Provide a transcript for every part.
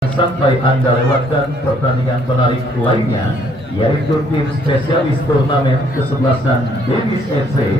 Sampai Anda lewatkan pertandingan menarik lainnya, yaitu tim spesialis turnamen kesebelasan Denis FC.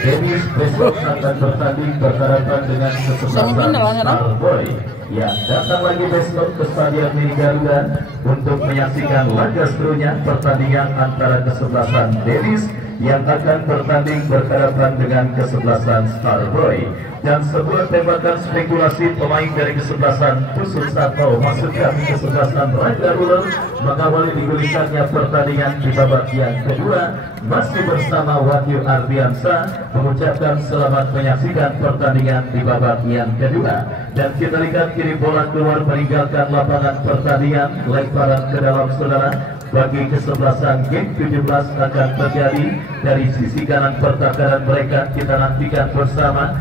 Denis besok akan bertanding berhadapan dengan kesebelasan Starboy yang datang lagi besok ke Stadion Mini Garuda untuk menyaksikan laga serunya pertandingan antara kesebelasan Denis yang akan bertanding berhadapan dengan kesebelasan Starboy. Dan sebuah tembakan spekulasi pemain dari kesebelasan Pusut Satpol masukkan kesebelasan Raja Ular mengawali digulikannya pertandingan di babak yang kedua. Masih bersama Wahyu Ardiansa mengucapkan selamat menyaksikan pertandingan di babak yang kedua. Dan kita lihat kiri bola keluar meninggalkan lapangan pertandingan, lemparan ke dalam saudara bagi kesebelasan game 17 akan terjadi dari sisi kanan pertahanan mereka. Kita nantikan bersama.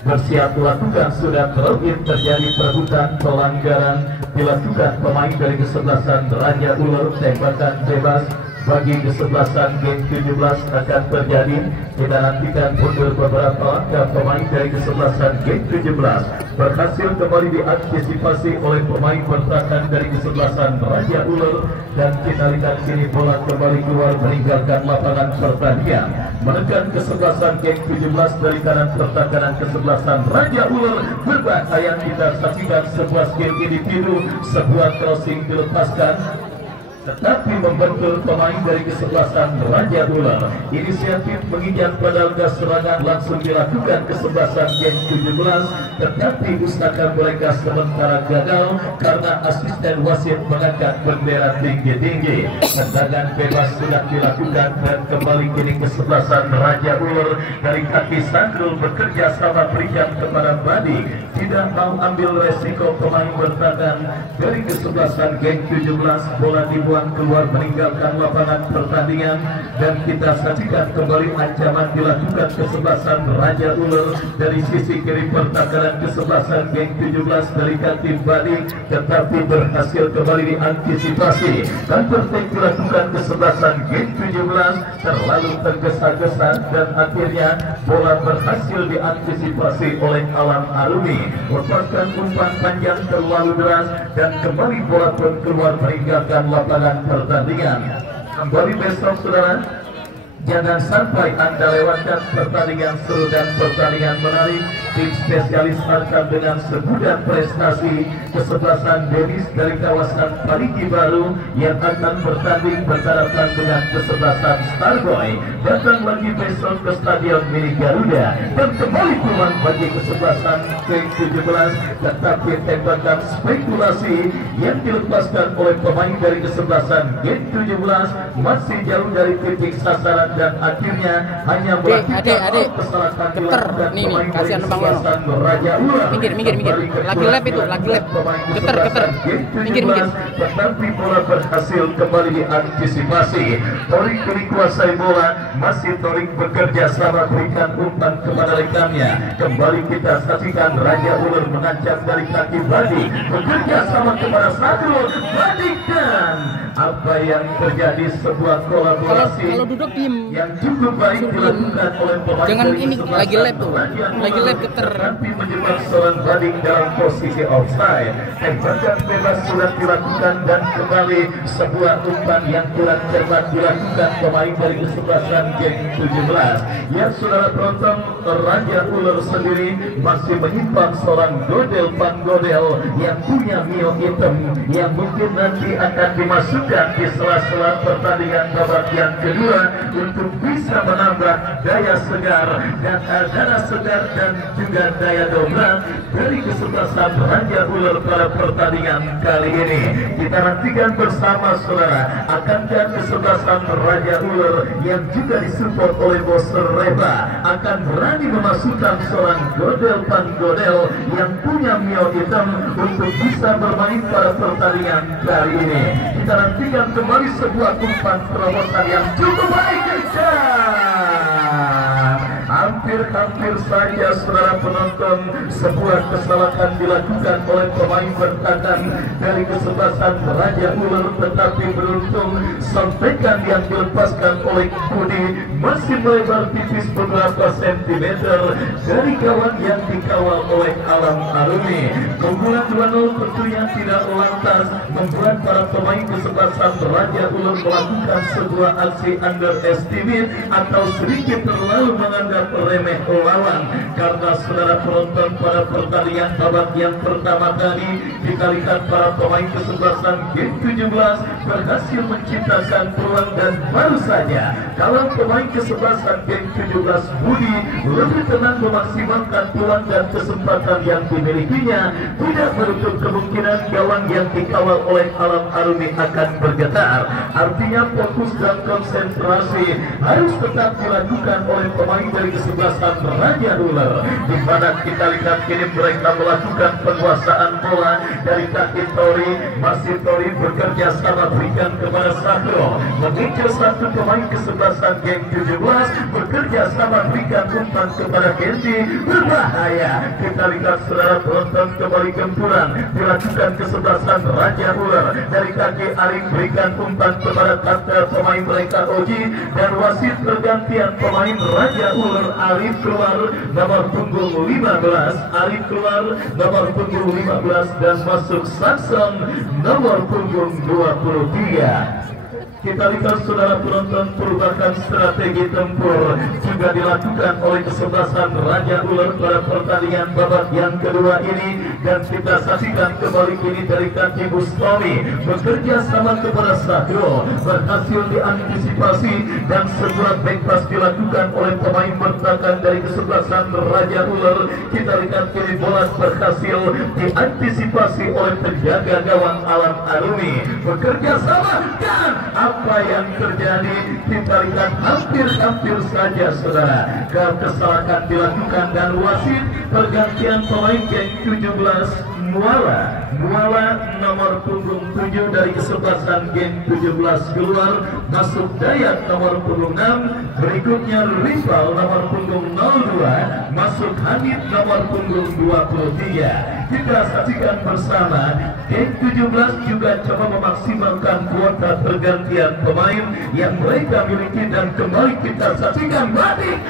Bersiap lakukan sudah terlebih terjadi perebutan pelanggaran dilakukan pemain dari kesebelasan Raja Ular. Tembakan bebas bagi kesebelasan game 17 akan terjadi. Kita nantikan mundur beberapa langkah pemain dari kesebelasan game 17 berhasil kembali diantisipasi oleh pemain bertahan dari kesebelasan Raja Ular. Dan kita lihat kini bola kembali keluar meninggalkan lapangan pertandingan menekan kesebelasan game 17 dari kanan pertahanan kesebelasan Raja Ular. Berbahaya kita saksikan sebuah skill individu, sebuah crossing dilepaskan tetapi membentur pemain dari kesebelasan Raja Ular. Inisiatif menginjak pedal gas serangan langsung dilakukan kesebelasan game 17, tetapi usaha mereka sementara gagal karena asisten wasit mengangkat bendera tinggi-tinggi. Tendangan bebas sudah dilakukan dan kembali kini kesebelasan Raja Ular dari kaki Sandrul bekerja sama berikan kepada Badi, tidak mau ambil resiko pemain bertahan dari kesebelasan game 17. Bola dibuang keluar meninggalkan lapangan pertandingan dan kita saksikan kembali ancaman dilakukan kesebelasan Raja Ular dari sisi kiri pertahanan kesebelasan game 17 dari kaki Badi, tetapi berhasil kembali diantisipasi dan perfect dilakukan kesebelasan game 17 terlalu tergesa-gesa dan akhirnya bola berhasil diantisipasi oleh Alam Arumi, lepaskan umpan panjang terlalu deras dan kembali bola pun keluar meninggalkan lapangan pertandingan. Kembali besok saudara, jangan sampai Anda lewatkan pertandingan seru dan pertandingan menarik. Tim spesialis akan dengan segudang prestasi kesebelasan Denis dari kawasan Parigi Baru yang akan bertanding berhadapan dengan kesebelasan Starboy. Datang lagi besok ke Stadion Mini Garuda dan kembali pulang bagi kesebelasan ke-17, tetapi tembakan spekulasi yang dilepaskan oleh pemain dari kesebelasan game 17 masih jauh dari titik sasaran dan akhirnya hanya melakukan kesalahan dilakukan pemain dari kesebelasan Raja Ular. Minggir. Lagi lap itu, lagi lap. Geter. Minggir. Tetapi bola berhasil kembali diantisipasi. Torik kini kuasai bola, masih Torik bekerja sama berikan umpan kepada rekannya. Kembali kita saksikan Raja Ular menancap dari kaki Badi, bekerja sama kepada Sadrul Badi, dan apa yang terjadi sebuah kolaborasi kalau duduk diem yang cukup baik dilakukan oleh pemain. Jangan dari ini lagi lap tuh, lagi lap geter. Tapi menjebak seorang Bading dalam posisi offside. Tembakan bebas sudah dilakukan dan kembali sebuah umpan yang kurang cermat dilakukan pemain dari kesebelasan game 17. Yang saudara penonton, Raja Ular sendiri masih menyimpan seorang Godel Panggodel yang punya mio hitam yang mungkin nanti akan dimasukkan di sela-sela pertandingan babak yang kedua untuk bisa menambah daya segar dan juga daya dobrak dari kesebelasan Raja Ular pada pertandingan kali ini. Kita nantikan bersama saudara, akankah kesebelasan Raja Ular yang juga disupport oleh Bos Reba akan berani memasukkan seorang Godel Panggodel yang punya mio hitam untuk bisa bermain pada pertandingan kali ini. Kita nantikan kembali sebuah umpan terobosan yang cukup baik. Hampir hampir saja saudara penonton sebuah kesalahan dilakukan oleh pemain bertahan dari kesebelasan Raja Ular, tetapi beruntung sampaikan yang dilepaskan oleh Budi masih melebar tipis beberapa sentimeter dari kawan yang dikawal oleh Alam Arumi. Keunggulan 2-0 tentunya tidak lantas membuat para pemain kesebelasan Raja Ular melakukan sebuah aksi underestimate atau sedikit terlalu menganggap remeh lawan, karena saudara penonton pada pertandingan babak yang pertama tadi kita lihat para pemain kesebelasan game 17 berhasil menciptakan peluang, dan baru saja kalau pemain kesebelasan game 17 Budi lebih tenang memaksimalkan peluang dan kesempatan yang dimilikinya, tidak menutup kemungkinan gawang yang dikawal oleh Alam Arumi akan bergetar. Artinya fokus dan konsentrasi harus tetap dilakukan oleh pemain dari kesebelasan Raja Ular, di mana kita lihat kini mereka melakukan penguasaan bola dari kaki Tori. Masih Tori bekerja sama berikan kepada Sakro, mengincar satu pemain kesebelasan game 17, bekerja sama berikan umpan kepada Kendi. Berbahaya, kita lihat saudara penonton kembali gempuran dilakukan kesebelasan Raja Ular dari kaki Arif berikan umpan kepada kata pemain mereka Oji, dan wasit pergantian pemain Raja Ular. Arif keluar nomor punggung 15, Arif keluar nomor punggung 15 dan masuk Sakson nomor punggung 23. Kita lihat saudara penonton, perubahan strategi tempur juga dilakukan oleh kesebelasan Raja Ular pada pertandingan babak yang kedua ini, dan kita saksikan kembali ini dari kaki Bustami bekerja sama kepada Sakro, berhasil diantisipasi dan sebuah back pass dilakukan oleh pemain bertahan dari kesebelasan Raja Ular. Kita lihat kini bola berhasil diantisipasi oleh penjaga gawang Alam Arumi, bekerja sama, dan apa yang terjadi kita lihat hampir saja saudara kesalahan dilakukan, dan wasit pergantian pemain game 17 Muala nomor punggung 7 dari kesebelasan game 17 keluar, masuk Dayat nomor punggung 6, berikutnya rival nomor punggung 02, masuk Hamid nomor punggung 23. Kita saksikan bersama game 17 juga coba memaksimalkan kuota pergantian pemain yang mereka miliki, dan kembali kita saksikan balik.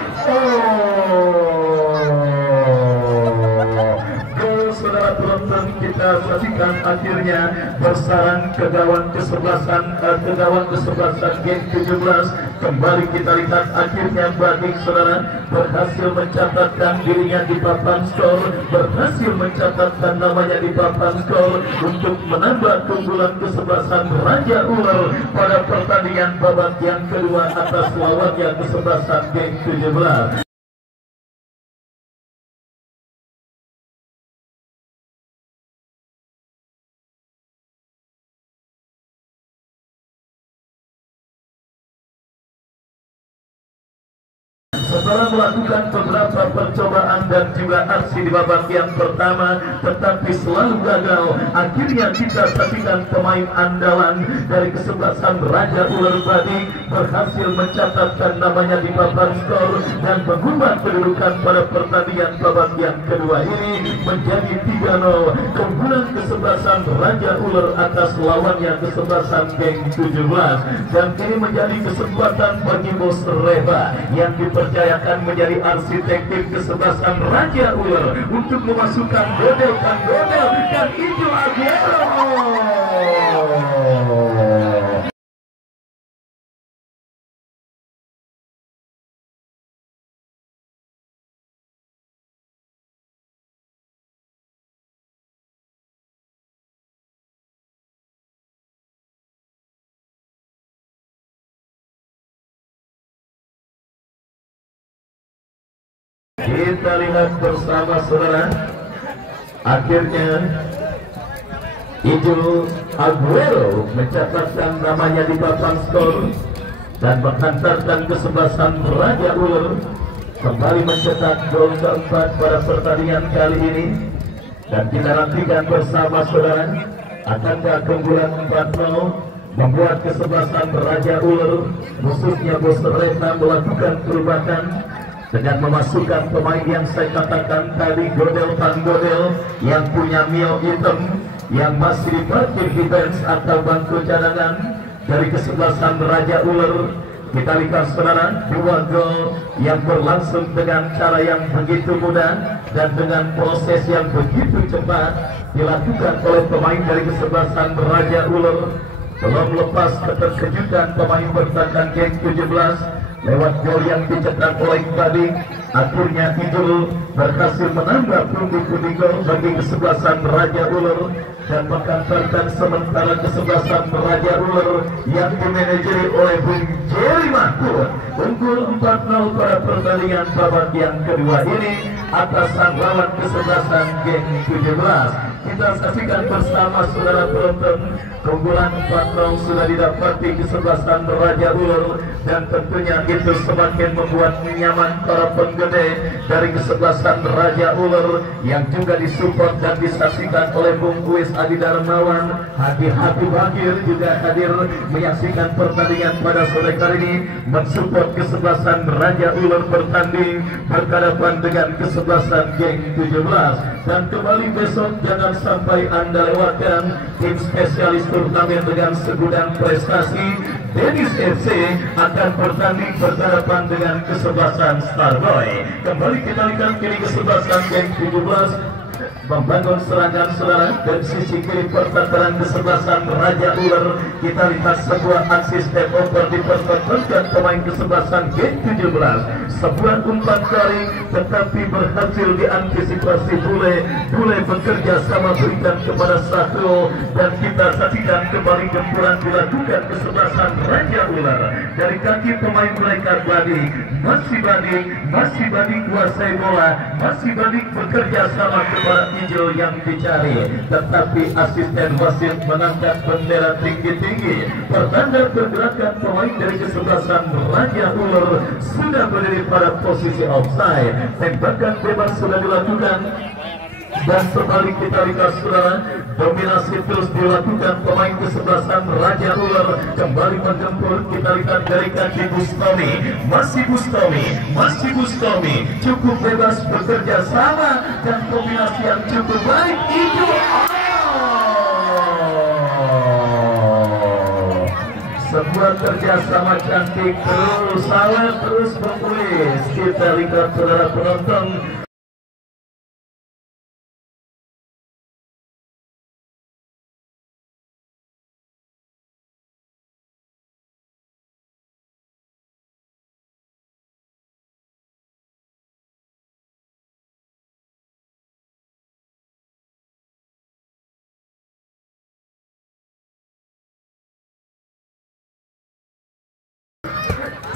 Saudara penonton, kita saksikan akhirnya bersarang ke gawang kesebelasan game 17. Kembali kita lihat akhirnya Badik saudara berhasil mencatatkan dirinya di papan skor, berhasil mencatatkan namanya di papan skor untuk menambah keunggulan kesebelasan Raja Ular pada pertandingan babak yang kedua atas lawannya kesebelasan game 17. Setelah melakukan beberapa percobaan dan juga aksi di babak yang pertama tetapi selalu gagal, akhirnya kita saksikan pemain andalan dari kesebelasan Raja Ular Badik berhasil mencatatkan namanya di papan skor dan mengubah kedudukan pada pertandingan babak yang kedua ini menjadi 3-0. Keunggulan kesebelasan Raja Ular atas lawannya kesebelasan game 17, dan ini menjadi kesempatan bagi Bos Reba yang dipercaya akan menjadi arsitektur kesebelasan Raja Ular untuk memasukkan Godel dan Ijo Aguero. Kita lihat bersama saudara, akhirnya Ijo Aguero mencatatkan namanya di papan skor dan menghantarkan kesebelasan Raja Ular kembali mencetak gol keempat pada pertandingan kali ini. Dan kita nantikan bersama saudara, akankah keunggulan 4-0 membuat kesebelasan Raja Ular khususnya Bos Retna melakukan perubahan dengan memasukkan pemain yang saya katakan tadi, Godel Godel yang punya mio hitam yang masih diparkir di bench atau bangku cadangan dari kesebelasan Raja Ular. Kita lihat saudara, 2 gol yang berlangsung dengan cara yang begitu mudah dan dengan proses yang begitu cepat dilakukan oleh pemain dari kesebelasan Raja Ular. Belum lepas keterkejutan pemain bertahan geng 17 lewat gol yang dicetak oleh tadi. Akhirnya Idul berhasil menambah pundi-pundi gol bagi kesebelasan Raja Ular dan mengantarkan sementara kesebelasan Raja Ular yang dimanajeri oleh Bung Jerry Mahmud unggul 4-0 pada pertandingan babak yang kedua ini atas sang lawan kesebelasan geng 17. Kita saksikan bersama saudara penonton, keunggulan 4-0 sudah didapati kesebelasan Raja Ular dan tentunya itu semakin membuat nyaman para penggede dari kesebelasan Raja Ular yang juga disupport dan disaksikan oleh Bung Uwis Adi Darmawan. Hati-hati Bakir juga hadir menyaksikan pertandingan pada sore kali ini, mensupport kesebelasan Raja Ular bertanding berhadapan dengan kesebelasan geng 17. Dan kembali besok jangan sampai Anda lewatkan tim spesialis turnamen dengan segudang prestasi. Dennis FC akan bertanding berhadapan dengan kesebelasan Starboy. Kembali kita lihat kiri kesebelasan geng 17 membangun serangan saudara dari sisi kiri pertahanan kesebelasan Raja Ular. Kita lihat sebuah aksi step over dipertahankan pemain kesebelasan geng 17. Sebuah umpan tarik tetapi berhasil diantisipasi Bule bekerja sama berikan kepada satu dan kita saksikan kembali gempuran dilakukan kesebelasan Raja Ular dari kaki pemain mereka tadi. Masih Bading kuasai bola, masih Bading bekerja sama kepada hijau yang dicari, tetapi asisten wasit mengangkat bendera tinggi-tinggi pertanda pergerakan pemain dari kesebelasan Raja Ular sudah berdiri pada posisi offside. Tembakan bebas sudah dilakukan dan kembali kita lihat saudara, dominasi terus dilakukan pemain kesebelasan Raja Ular kembali menggempur. Kita lihat dari kaki Bustomi, masih Bustomi cukup bebas bekerja sama dan kombinasi yang cukup baik itu. Sebuah kerjasama cantik terus salah terus memulih. Kita lihat saudara penonton,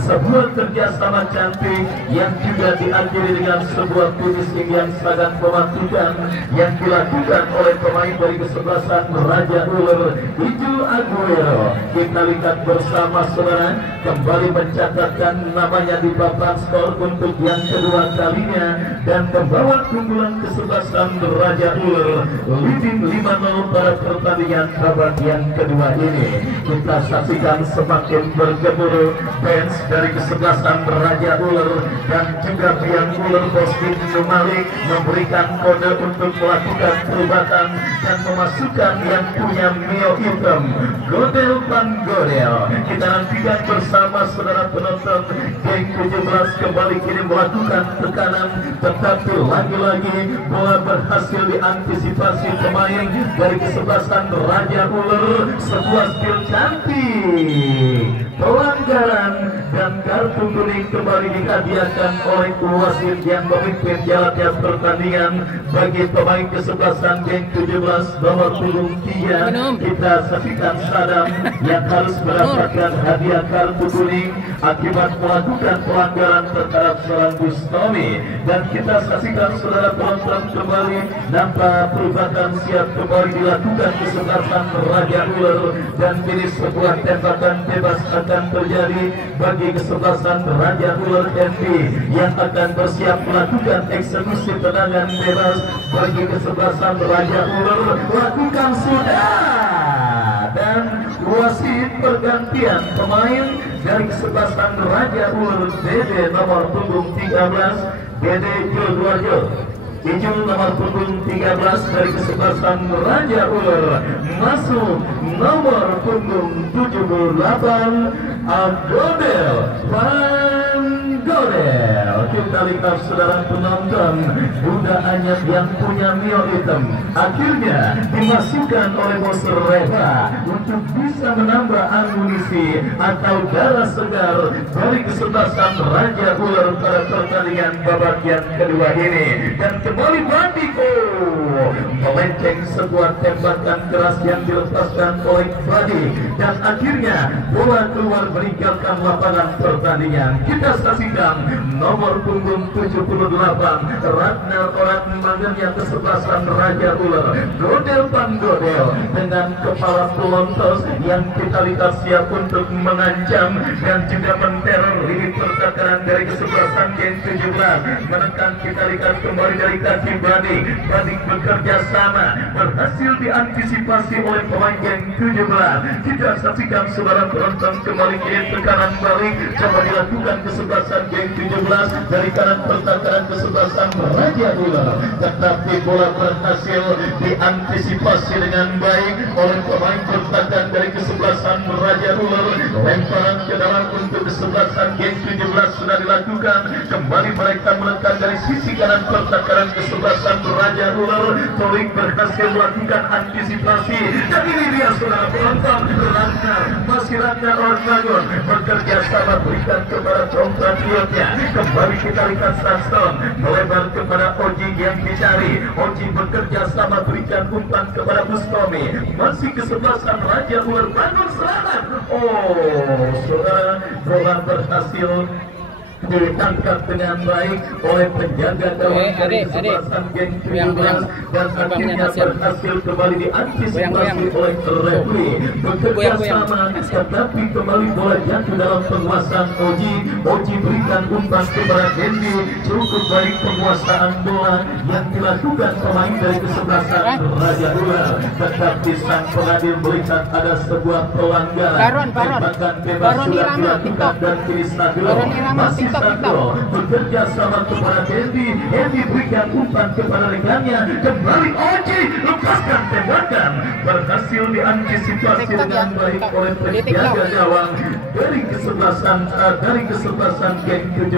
sebuah kerjasama cantik yang juga diakhiri dengan sebuah finishing yang sangat mematikan yang dilakukan oleh pemain dari kesebelasan Raja Ular, Ijul Aguero. Kita lihat bersama saudara, kembali mencatatkan namanya di papan skor untuk yang kedua kalinya dan membawa keunggulan kesebelasan Raja Ular leading 5-0 pada pertandingan babak yang kedua ini. Kita saksikan semakin bergemuruh bench dari kesebelasan Raja Ular dan juga Biang Ular. Boskin Malik memberikan kode untuk melakukan perubahan dan memasukkan yang punya mio hitam, Godel Godel. Kita nantikan bersama saudara penonton. Geng 17 kembali kini melakukan tekanan, tetapi lagi-lagi bola berhasil diantisipasi pemain dari kesebelasan Raja Ular. Sebuah skill cantik, pelanggaran dan kartu kuning kembali dihadiahkan oleh wasit yang memimpin jalannya pertandingan bagi pemain kesebelasan geng 17 nomor punggung 3. Kita saksikan Sadam yang harus mendapatkan hadiah kartu kuning akibat melakukan pelanggaran terhadap seorang Bustomi. Dan kita saksikan saudara penonton kembali nampak perubahan siap kembali dilakukan kesebelasan Raja Ular dan kini sebuah tembakan bebas akan terjadi bagi kesebelasan Raja Ular NP yang akan bersiap melakukan eksekusi tendangan bebas bagi kesebelasan Raja Ular. Lakukan sudah dan wasit pergantian pemain dari kesebelasan Raja Ular Dede nomor punggung 13 Dede Jodoarjo. Hijau nomor punggung 13 dari kesebelasan Raja Ular masuk nomor punggung 78 Godel Van Godel. Kita lihat saudara penonton, Buddha Anyap yang punya Mio hitam akhirnya dimasukkan oleh Bos Reva untuk bisa menambah amunisi atau darah segar dari kesebelasan Raja Ular pada pertandingan babak yang kedua ini. Dan kembali Bandiko melenceng sebuah tembakan keras yang dilepaskan oleh Fadi dan akhirnya bola keluar meninggalkan lapangan pertandingan. Kita saksikan nomor punggung 78 Ragnar Orang Mangan yang kesebelasan Raja Ular Godel Pan Godel dengan kepala pelontos yang kita lihat siap untuk mengancam dan juga menteror ini pertakaran dari kesebelasan geng 17 menekan. Kita lihat kembali dari kaki Badi bekerja sama berhasil diantisipasi oleh pemain geng 17. Kita saksikan saudara penonton kembali ke tekanan balik coba dilakukan kesebelasan geng 17 dari kanan pertakaran kesebelasan Raja Ular, tetapi bola berhasil diantisipasi dengan baik oleh pemain pertahanan dari kesebelasan Raja Ular. Lemparan ke dalam untuk kesebelasan geng 17 sudah dilakukan. Kembali mereka menekan dari sisi kanan pertahanan kesebelasan Raja Ular. Torik berhasil melakukan antisipasi dan ini dia saudara penonton, Ragnar Ornagon bekerja sama berikan kepada compatriotnya. Kembali kita lihat Saston melebar kepada Oji yang dicari. Oji bekerja sama berikan umpan kepada Bustomi. Masih kesebelasan Raja Ular Bandung Selatan. Oh saudara, bola berhasil ditangkap dengan baik oleh penjaga gawang dari kesebelasan geng 17 dan akhirnya berhasil kembali diantisipasi oleh referee. Bekerja sama tetapi kembali bola jatuh dalam penguasaan Oji. Oji berikan umpan kepada Dendi. Cukup baik penguasaan bola yang dilakukan pemain dari kesebelasan Raja Ular, tetapi sang pengadil melihat ada sebuah pelanggaran. Tembakan bebas sudah dilakukan dan Krisna masih Sandro bekerja sama kepada Dendi. Dendi berikan umpan kepada rekannya. Kembali Oji lepaskan tembakan, berhasil diantisipasi dengan baik oleh penjaga gawang dari kesebelasan geng 17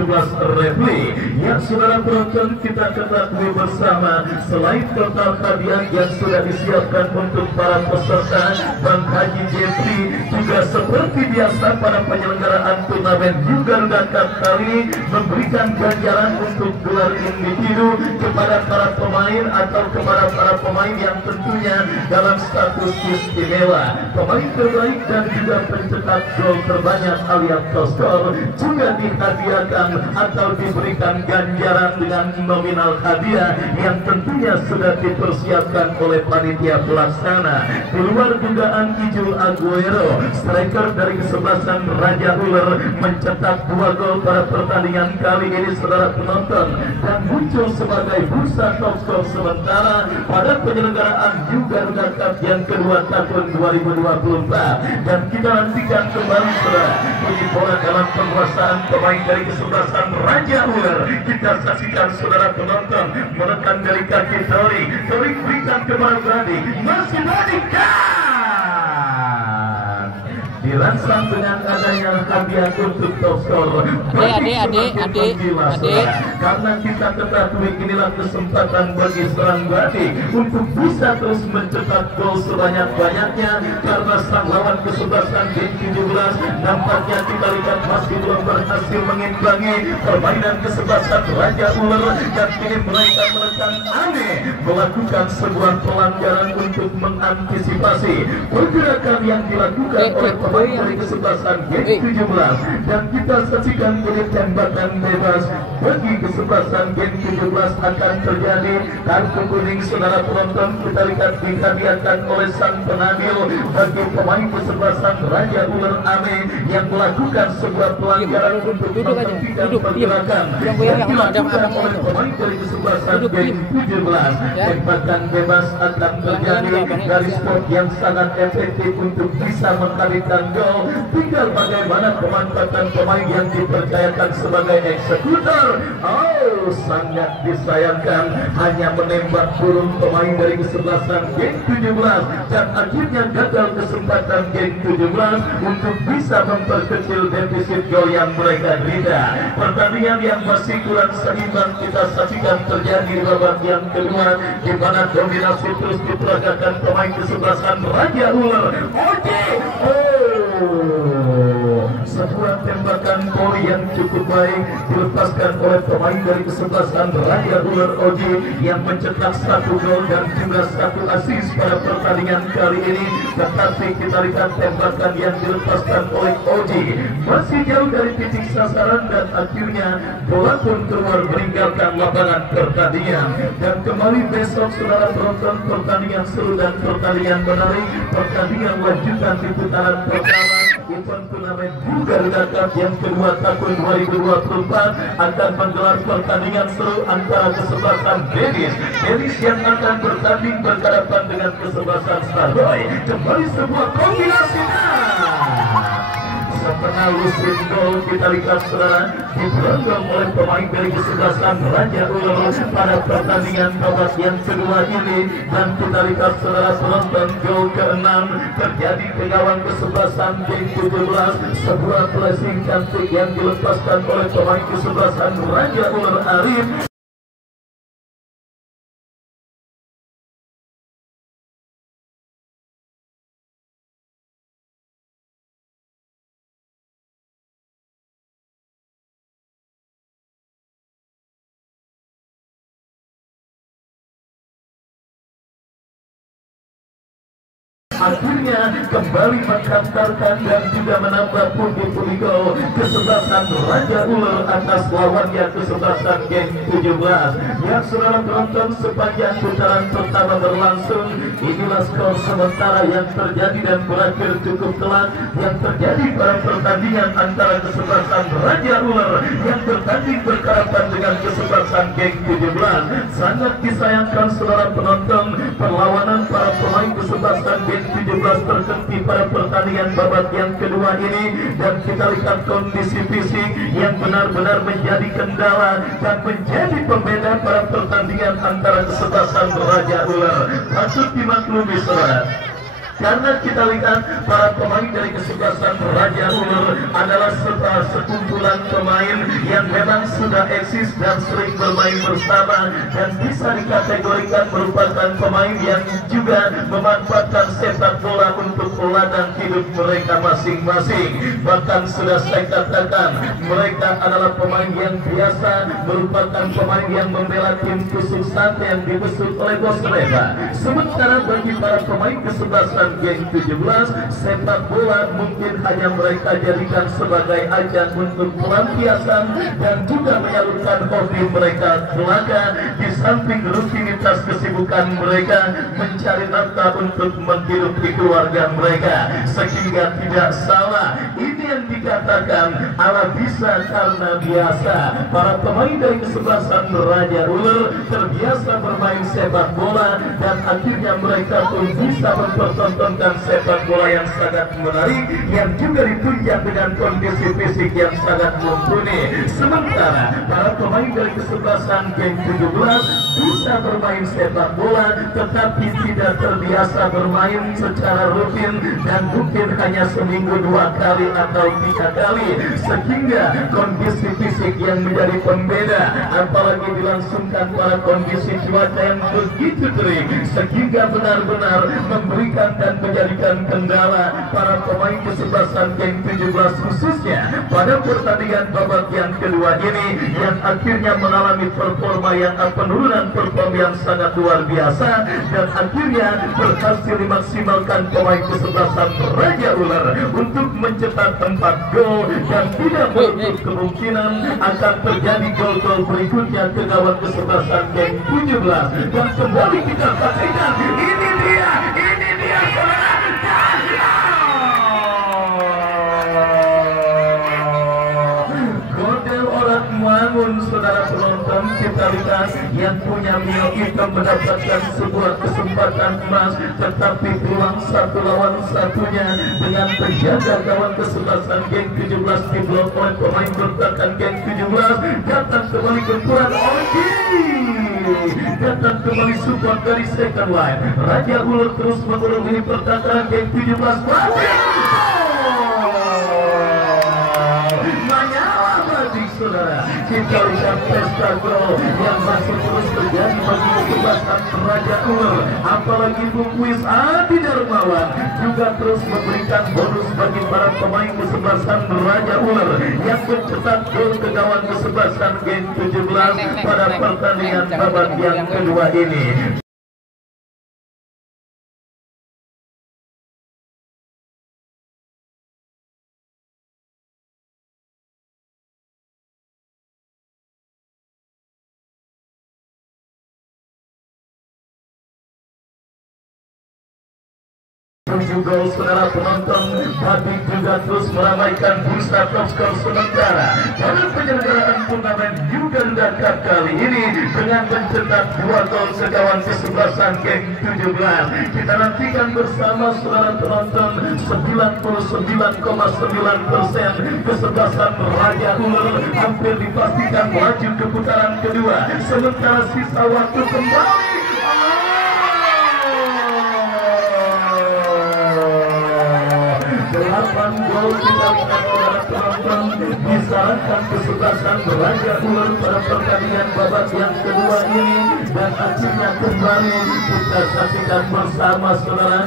referee. Ya saudara penonton, kita ketahui bersama selain total hadiah yang sudah disiapkan untuk para peserta, Bang Haji Jeffrey juga seperti biasa pada penyelenggaraan turnamen Garuda Cup kali memberikan ganjaran untuk gelar individu kepada para pemain atau kepada para pemain yang tentunya dalam status istimewa. Pemain terbaik dan juga pencetak gol terbanyak alias top skor juga dihadiahkan atau diberikan ganjaran dengan nominal hadiah yang tentunya sudah dipersiapkan oleh panitia pelaksana. Keluar dugaan Ijul Aguero, striker dari kesebelasan Raja Ular, mencetak 2 gol pada pertandingan kali ini saudara penonton dan muncul sebagai bursa top skor sementara pada penyelenggaraan Garuda Cup yang kedua tahun 2024. Dan kita nantikan kembali saudara uji bola dalam penguasaan pemain dari kesebelasan Raja Ular. Kita saksikan saudara penonton menekan dari kaki Torik berikan kepada Brady, masih Brady dirangsang dengan adanya hadiah untuk top skor. Adik. Karena kita ketahui inilah kesempatan bagi seorang Badi untuk bisa terus mencetak gol sebanyak-banyaknya, karena sang lawan kesebelasan geng 17 nampaknya kita lihat masih belum berhasil mengimbangi permainan kesebelasan Raja Ular dan kini mereka menekan aneh melakukan sebuah pelanggaran untuk mengantisipasi pergerakan yang dilakukan oleh dari kesebelasan geng 17. Dan kita saksikan ini tembakan bebas bagi kesebelasan geng 17 akan terjadi kartu kuning saudara penonton. Kita lihat dihadiahkan oleh sang penambil bagi pemain kesebelasan Raja Ular Ame yang melakukan sebuah pelanggaran untuk menghentikan pergerakan yang dilakukan oleh pemain dari kesebelasan geng 17. Tembakan bebas akan terjadi dari spot yang sangat efektif untuk bisa mengkalikan gol. Tinggal bagaimana pemanfaatan pemain yang dipercayakan sebagai eksekutor. Oh, sangat disayangkan hanya menembak burung pemain dari kesebelasan geng 17 dan akhirnya gagal kesempatan geng 17 untuk bisa memperkecil defisit gol yang mereka derita. Pertandingan yang masih kurang seimbang kita saksikan terjadi di babak yang kedua, di mana dominasi terus diperagakan pemain kesebelasan Raja Ular. Sebuah tembakan volley yang cukup baik dilepaskan oleh pemain dari kesebelasan Raja Ular Oji yang mencetak 1 gol dan juga 1 assist pada pertandingan kali ini. Tetapi kita lihat tembakan yang dilepaskan oleh Oji masih jauh dari titik sasaran dan akhirnya bola pun keluar meninggalkan lapangan pertandingan. Dan kembali besok saudara penonton, pertandingan seru dan pertandingan menarik, pertandingan lanjutan di putaran pertama event turnamen Garuda Cup yang kedua tahun 2024 akan menggelar pertandingan seru antara kesebelasan Dennis yang akan bertanding berhadapan dengan kesebelasan Starboy. Kembali sebuah kombinasi setengah lusin gol kita lihat saudara diberondong oleh pemain dari kesebelasan Raja Ular pada pertandingan babak yang kedua ini. Dan kita lihat saudara penonton, gol ke-6 terjadi ke gawang kesebelasan geng 17, sebuah blessing cantik yang dilepaskan oleh pemain kesebelasan Raja Ular Arif. Akhirnya kembali menghantarkan dan juga menambah pundi-pundi gol kesebelasan Raja Ular atas lawannya kesebelasan geng 17. Yang saudara penonton, sepanjang putaran pertama berlangsung, inilah skor sementara yang terjadi dan berakhir cukup telat yang terjadi pada pertandingan antara kesebelasan Raja Ular yang bertanding berhadapan dengan kesebelasan geng 17. Sangat disayangkan saudara penonton, perlawanan para pemain kesebelasan geng 17 terhenti pada pertandingan babak yang kedua ini. Dan kita lihat kondisi fisik yang benar-benar menjadi kendala dan menjadi pembeda pada pertandingan antara kesebelasan Raja Ular. Patut dimaklumi saudara, karena kita lihat para pemain dari kesebelasan Raja Ular adalah sekumpulan pemain yang memang sudah eksis dan sering bermain bersama dan bisa dikategorikan merupakan pemain yang juga memanfaatkan sepak bola untuk ladang hidup mereka masing-masing. Bahkan sudah saya katakan mereka adalah pemain yang biasa, merupakan pemain yang membela tim kesuksesan yang dibesut oleh bos mereka. Sementara bagi para pemain kesebelasan geng 17, sepak bola mungkin hanya mereka jadikan sebagai ajang untuk pelampiasan dan juga menyalurkan hobi mereka belaka di samping rutinitas kesibukan mereka mencari nafkah untuk menghidupi keluarga mereka. Sehingga tidak salah ini yang dikatakan ala bisa karena biasa. Para pemain dari kesebelasan Raja Ular terbiasa bermain sepak bola dan akhirnya mereka pun bisa mempertontonkan sepak bola yang sangat menarik yang juga ditunjang dengan kondisi fisik yang sangat mumpuni. Sementara para pemain dari kesebelasan geng 17 bisa bermain sepak bola tetapi tidak terbiasa bermain secara rutin dan mungkin hanya seminggu 2 kali atau 3 kali, sehingga kondisi fisik yang menjadi pembeda apalagi dilangsungkan pada kondisi cuaca yang begitu terik sehingga benar-benar memberikan dan menjadikan kendala para pemain kesebelasan geng 17 khususnya pada pertandingan babak yang kedua ini yang akhirnya mengalami performa yang penurunan performa yang sangat luar biasa dan akhirnya berhasil dimaksimalkan pemain kesebelasan Raja Ular untuk mencetak 4 gol dan tidak menutup kemungkinan akan terjadi gol-gol berikutnya ke gawang kesebelasan geng 17. Dan kembali kita saksikan ini dia saudara. Godel orang Mangun saudara penonton, kita lihat yang punya Mio Hitam mendapatkan sebuah kesempatan emas, tetapi pulang satu lawan satunya dengan terjaga kawan kesebelasan geng 17 diblok oleh pemain bertahan geng 17. Datang kembali gempuran Oji, datang kembali support dari second line. Raja Ular terus mengulur ini pertahanan geng 17. Saudara, kita lihat pesta gol yang masih terus terjadi bagi kesebelasan Raja Ular. Apalagi Bung Kuis Adi Darmawan juga terus memberikan bonus bagi para pemain kesebelasan Raja Ular yang mencetak gol ke gawang kesebelasan geng 17 pada pertandingan babak yang kedua ini. Juga saudara penonton, tapi juga terus meramaikan bursa top skor sementara pada penyelenggaraan turnamen Garuda Cup kali ini dengan mencetak 2 gol ke gawang kesebelasan geng 17. Kita nantikan bersama saudara penonton. 99,9% kesebelasan Raja Ular hampir dipastikan maju ke putaran kedua, sementara sisa waktu kembali 8 gol. Kita lihat saudara penonton, disarankan kesebelasan Raja Ular pada pertandingan babak yang kedua ini, dan akhirnya kembali kita saksikan bersama saudara.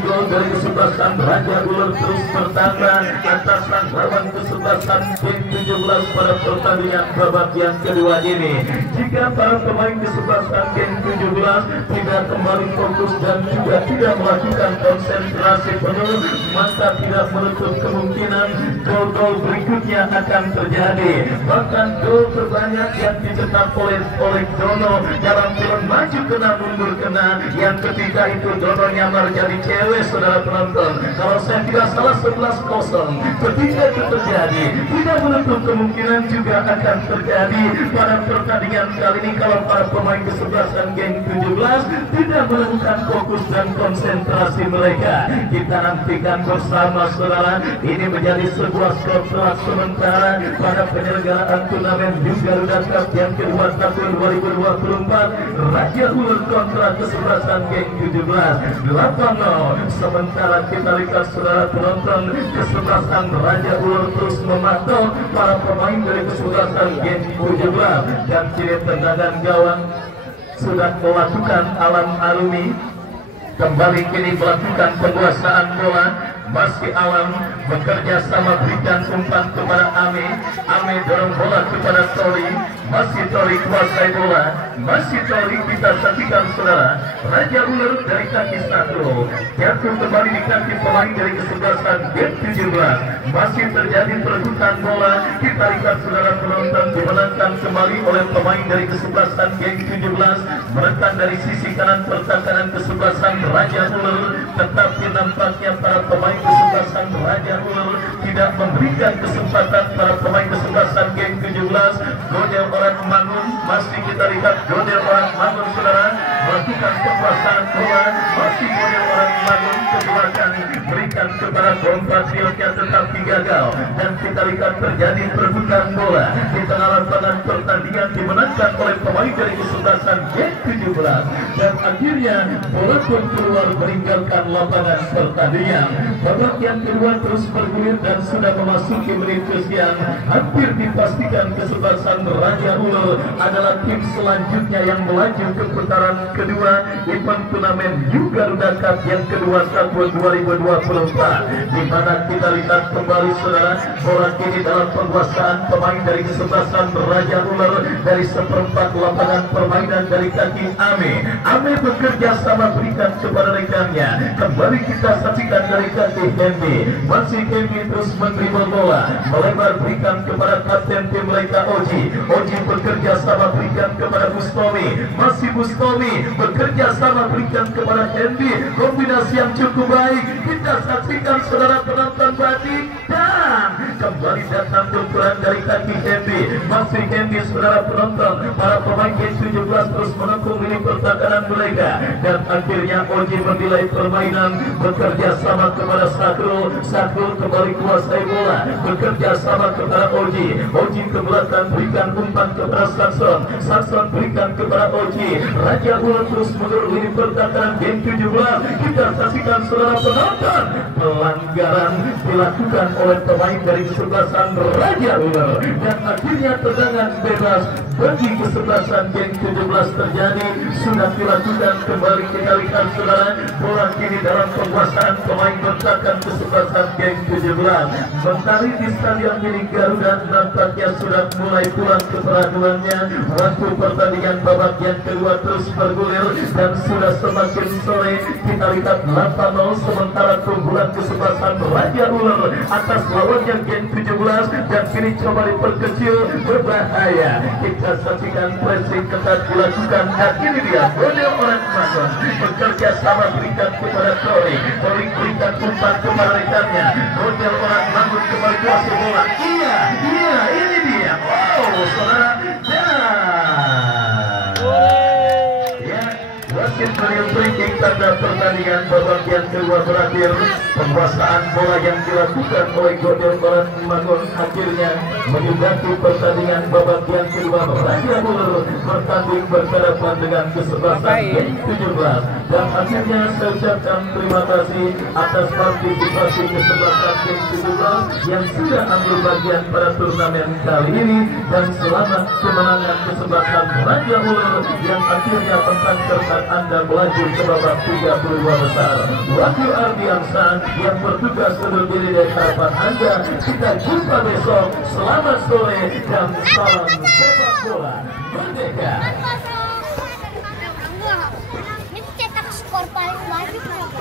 Gol dari kesebelasan Raja Ular terus bertambah atas lawan kesebelasan geng 17 pada pertandingan babak yang kedua ini. Jika para pemain kesebelasan geng 17 tidak kembali fokus dan juga tidak melakukan konsentrasi penuh, maka tidak menutup kemungkinan gol-gol berikutnya akan terjadi. Bahkan gol terbanyak yang dicetak oleh Dono dalam film Maju Kena Mundur Kena, yang ketika itu Dono nyamar jadi cewek saudara penonton. Kalau saya tidak salah 11-0. Ketika itu terjadi, tidak menutup kemungkinan juga akan terjadi pada pertandingan kali ini kalau para pemain kesebelasan geng 17 tidak menemukan fokus dan konsentrasi mereka. Kita nantikan bersama saudara. Ini menjadi sebuah skor telak sementara pada penyelenggaraan turnamen Garuda Cup yang kedua tahun 2024. Raja Ular kontra kesebelasan geng 17 8-0. Sementara kita lihat saudara penonton, kesebelasan Raja Ular terus memantau para pemain dari kesebelasan geng 17, dan kini tendangan gawang sudah melakukan Alam Arumi. Kembali kini melakukan penguasaan bola. Masih Alam bekerja sama, berikan umpan kepada Ame. Ame dorong bola kepada Tori. Masih Tori kuasai bola. Masih Tori, kita saksikan saudara. Raja Ular dari kaki satu jatuh kembali di kaki pemain dari kesebelasan geng 17. Masih terjadi perebutan bola. Kita lihat saudara penonton, dimenangkan kembali oleh pemain dari kesebelasan geng 17. Menekan dari sisi kanan pertahanan kesebelasan Raja Ular, tetapi nampaknya para pemain kesebelasan Raja Ular tidak memberikan kesempatan para pemain kesebelasan geng 17. Godel orang Mangun, masih kita lihat Godel orang Mangun saudara melakukan penguasaan bola. Masih Godel orang Mangun ke belakang, berikan kepada kompatriotnya tetapi gagal, dan kita lihat terjadi perebutan bola di tengah lapangan. Pertandingan dimenangkan oleh pemain dari kesebelasan geng 17, dan akhirnya bola pun keluar meninggalkan lapangan pertandingan. Babak yang kedua terus bergulir dan sudah memasuki menit kesian. Hampir dipastikan kesebelasan Raja Ular adalah tim selanjutnya yang melaju ke putaran kedua event turnamen U Garuda Cup yang kedua tahun 2024, di mana kita lihat kembali saudara bola kini dalam penguasaan pemain dari kesebelasan Raja Ular dari seperempat lapangan permainan dari kaki Ame bekerja sama berikan kepada rekannya. Kembali kita saksikan dari kaki Hendy, masih Hendy terus menerima bola melebar berikan kepada kapten tim mereka Oji bekerja sama berikan kepada Bustomi, masih Bustomi bekerja sama berikan kepada Hendy. Kombinasi yang cukup baik kita saksikan saudara penonton batik, dan kembali datang benturan dari kaki Hendy, masih Hendy saudara penonton. Para pemain Gen 17 terus menekung ini pertahanan mereka, dan akhirnya Oji menilai permainan bekerja sama kepada Sakrul kembali kuasai bola bekerja sama kepada Oji ke belakang berikan umpan kepada Sakson berikan kepada Oji. Raja Ular terus mundur ini pertahanan Gen 17. Kita saksikan saudara penonton, pelanggaran dilakukan oleh pemain dari kesebelasan Raja Ular, dan akhirnya tendangan bebas bagi kesebelasan Gen 17 terjadi. Sudah dilakukan, kembali kita lihat saudara bola kini dalam penguasaan pemain bertahan kesebelasan Gen 17. Mentari di Stadion Milik Garuda nampaknya sudah mulai pulang ke peraduannya. Waktu pertandingan babak yang kedua terus bergulir dan sudah semakin sore. Kita lihat 8-0 sementara keunggulan kesebelasan Raja Ular atas lawannya Gen 17, dan kini coba diperkecil, berbahaya. Kita saksikan pressing ketat dilakukan, dan ini dia Model Orang Magon bekerja sama berikan kepada Tori berikan umpan kepada rekannya. Model Orang Magon kembali kuasai bola. Iya ini dia. Oh saudara, wasit beri tanda pertandingan babak yang kedua berakhir. Penguasaan bola yang dilakukan oleh Model Orang Magon akhirnya menyudahi pertandingan babak yang kedua. Raja Ular bertanding berhadapan dengan kesebelasan Gen 17, dan akhirnya saya ucapkan terima kasih atas partisipasi kesebelasan Gen 17 yang sudah ambil bagian pada turnamen kali ini, dan selamat kemenangan kesebelasan Raja Ular yang akhirnya tentang serta Anda melaju ke babak 32 besar. Wakil Ardiansa yang bertugas undur diri dari harapan Anda. Kita jumpa besok. Selamat sore dan salam sepak bola merdeka. Ini cetak skor paling banyak.